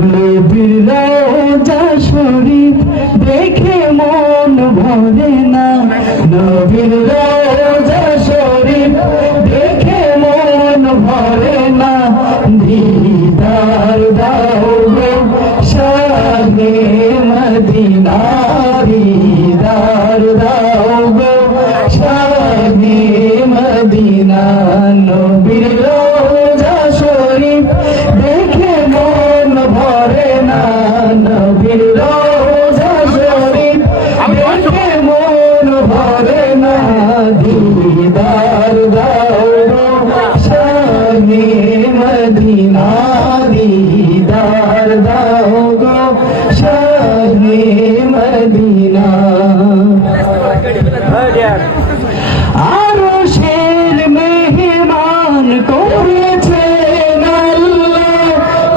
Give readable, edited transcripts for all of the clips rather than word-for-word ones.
নবীর রওজা শরীফ দেখে মন ভরে না, নবীর রওজা শরীফ দেখে মন ভরে না, দিদার দাও গো শাহে মদিনা, দিদার দাও গো শাহে মদিনা। নবীর রওজা শরীফ দেখে মন ভরে না, নবীর রওজা শরীফ দেখে মন ভরে না, দিদার দাও গো শাহে মদিনা, দিদার দাও গো শাহে মদিনা। আরশের মেহমান করেছেন আল্লাহ,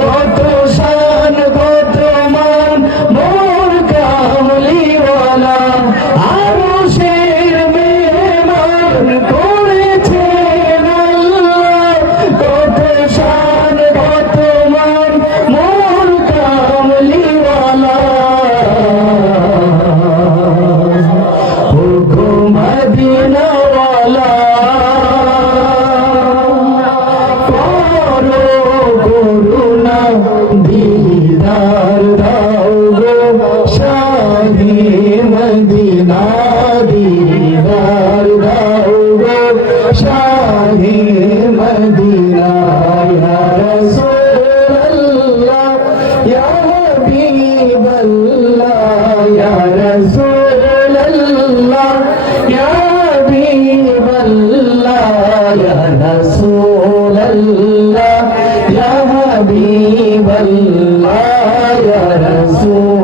কত শান কত মান মোর কামলিওয়ালা। আরশের মেহমান করেছেন আল্লাহ, কত শান কত মান মোর কামলিওয়ালা। ও গো মদিনাওয়ালা, করো করুণা, দিদার দাও গো শাহে মদিনা, দিদার দাও গো শাহে মদিনা। ইয়া রাসূলুল্লাহ ইয়া হাবিবাল্লাহ, ইয়া রাসূলুল্লাহ ইয়া হাবিবাল্লাহ, ইয়া রাসূলুল্লাহ ইয়া হাবিবাল্লাহ, ইয়া রাসূল